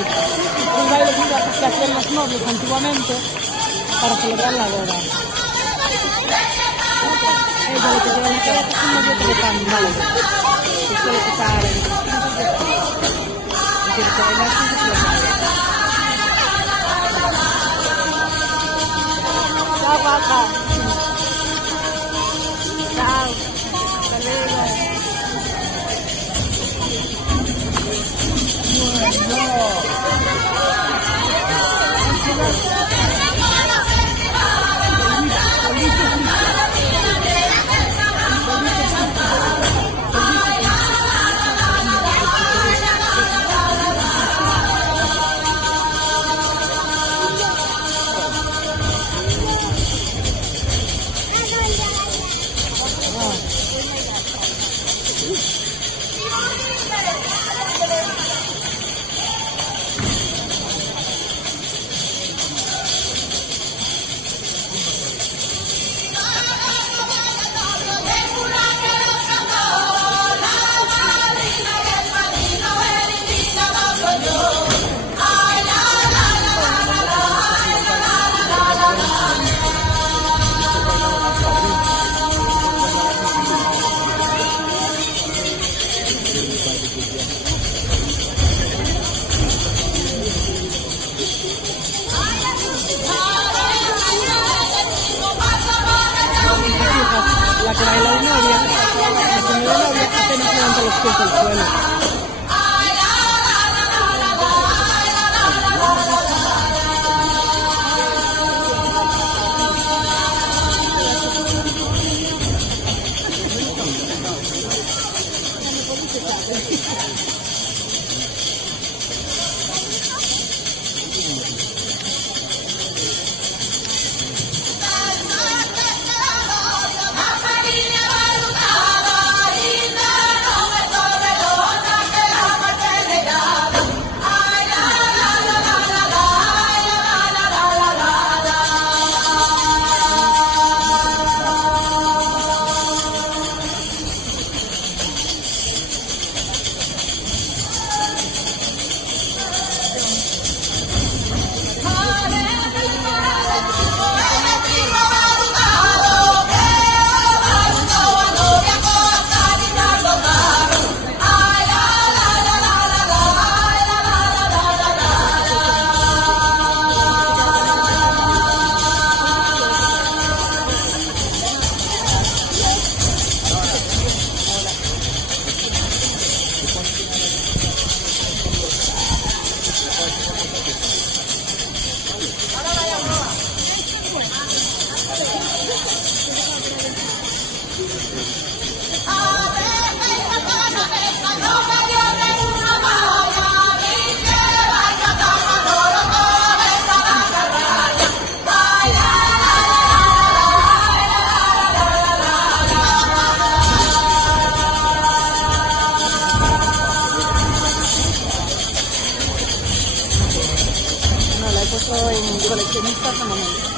un baile que hacían los novios antiguamente para celebrar la boda. Ella lo que lleva en la cabeza es un novio que le canta. Eso es lo que está ahora. Y quiere que bailar sin explotar. Chao, vaca. Chao. Hasta luego. La que baila de novia, la que no de novia, apenas levanta los pies del suelo. No, la he puesto en coleccionistas a momento.